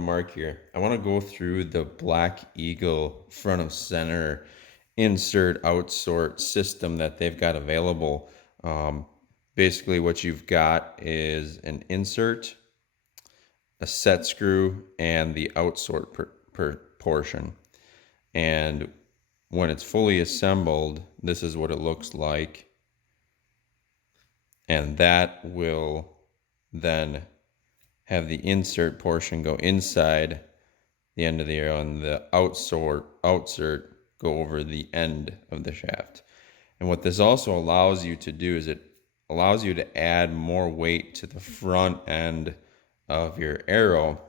one mark here. I want to go through the Black Eagle front of center insert outsort system that they've got available. Basically what you've got is an insert, a set screw, and the outsort portion. And when it's fully assembled, this is what it looks like. And that will then have the insert portion go inside the end of the arrow and the outsert go over the end of the shaft. And what this also allows you to do is it allows you to add more weight to the front end of your arrow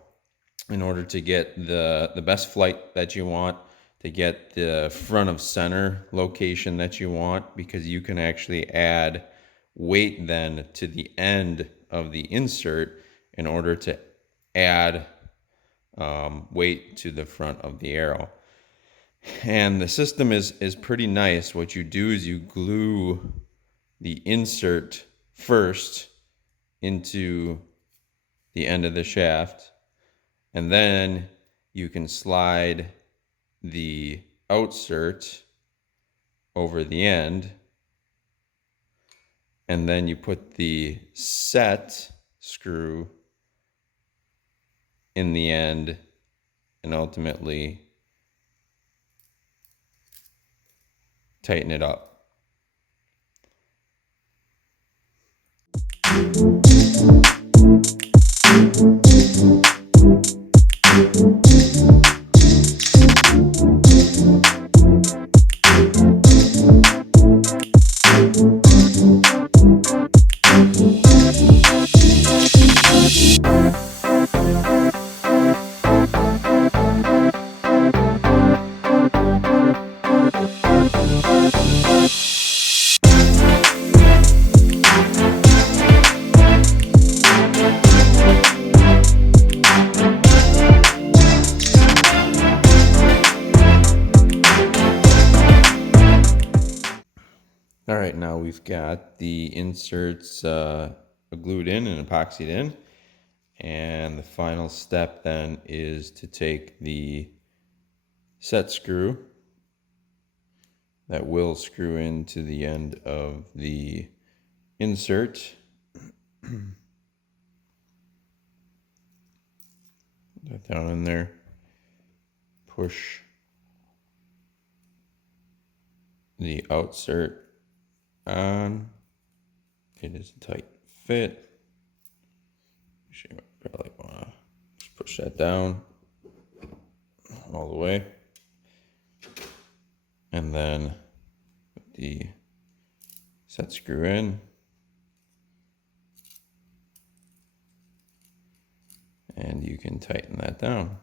in order to get the best flight that you want, to get the front of center location that you want, because you can actually add weight then to the end of the insert in order to add weight to the front of the arrow. And the system is pretty nice. What you do is you glue the insert first into the end of the shaft, and then you can slide the outsert over the end, and then you put the set screw in the end, and ultimately tighten it up. All right, now we've got the inserts glued in and epoxied in. And the final step then is to take the set screw that will screw into the end of the insert. Put that down in there. Push the outsert on. It is a tight fit. You probably want to just push that down all the way, and then put the set screw in, and you can tighten that down.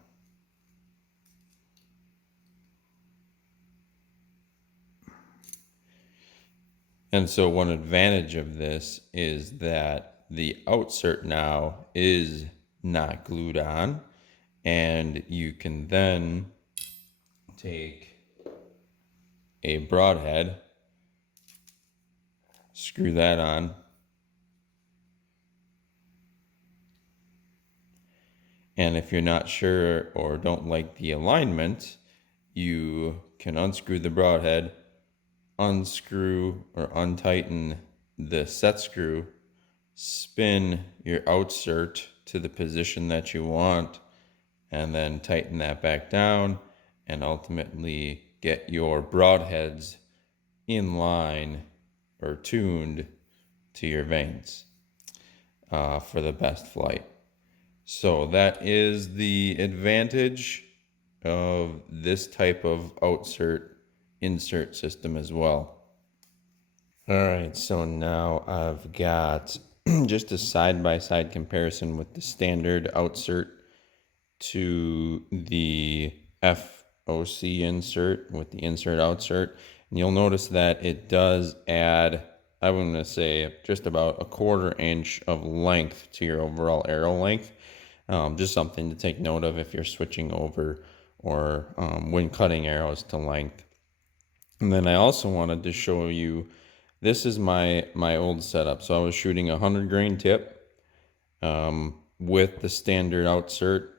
And so one advantage of this is that the outsert now is not glued on, and you can then take a broadhead, screw that on, and if you're not sure or don't like the alignment, you can unscrew the broadhead, unscrew or untighten the set screw, spin your outsert to the position that you want, and then tighten that back down, and ultimately get your broadheads in line or tuned to your vanes for the best flight. So that is the advantage of this type of outsert insert system as well. All right, so now I've got just a side-by-side comparison with the standard outsert to the FOC insert with the insert outsert. And you'll notice that it does add, I'm going to say, just about 1/4 inch of length to your overall arrow length. Just something to take note of if you're switching over or when cutting arrows to length. And then I also wanted to show you, this is my old setup. So I was shooting a 100 grain tip with the standard outsert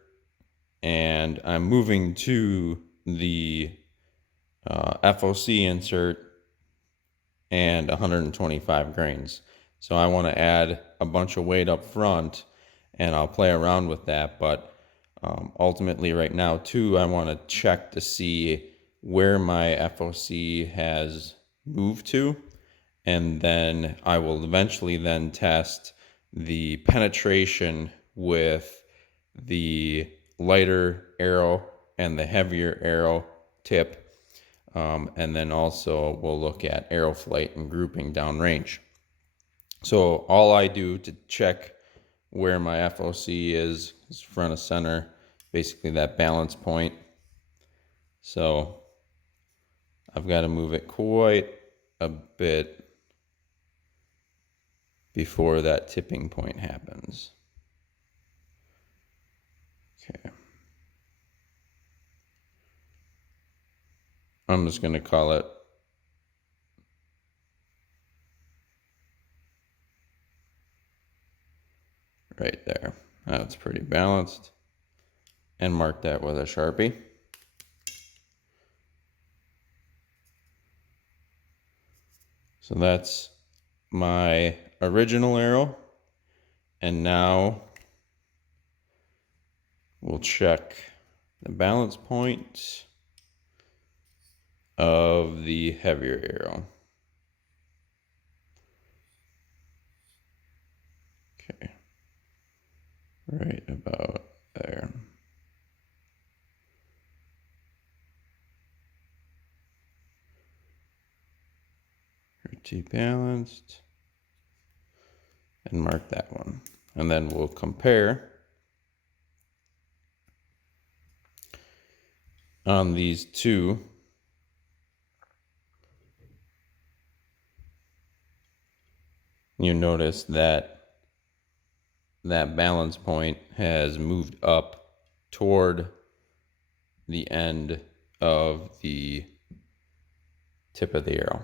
and I'm moving to the FOC insert and 125 grains. So I want to add a bunch of weight up front, and I'll play around with that. But ultimately right now too, I want to check to see where my FOC has moved to, and then I will eventually then test the penetration with the lighter arrow and the heavier arrow tip. And then also we'll look at arrow flight and grouping downrange. So all I do to check where my FOC is front of center, basically that balance point. So I've got to move it quite a bit before that tipping point happens. Okay. I'm just going to call it right there. That's pretty balanced. And mark that with a Sharpie. So that's my original arrow. And now we'll check the balance point of the heavier arrow. Okay, right about there. Pretty balanced. And mark that one. And then we'll compare on these two. You notice that that balance point has moved up toward the end of the tip of the arrow.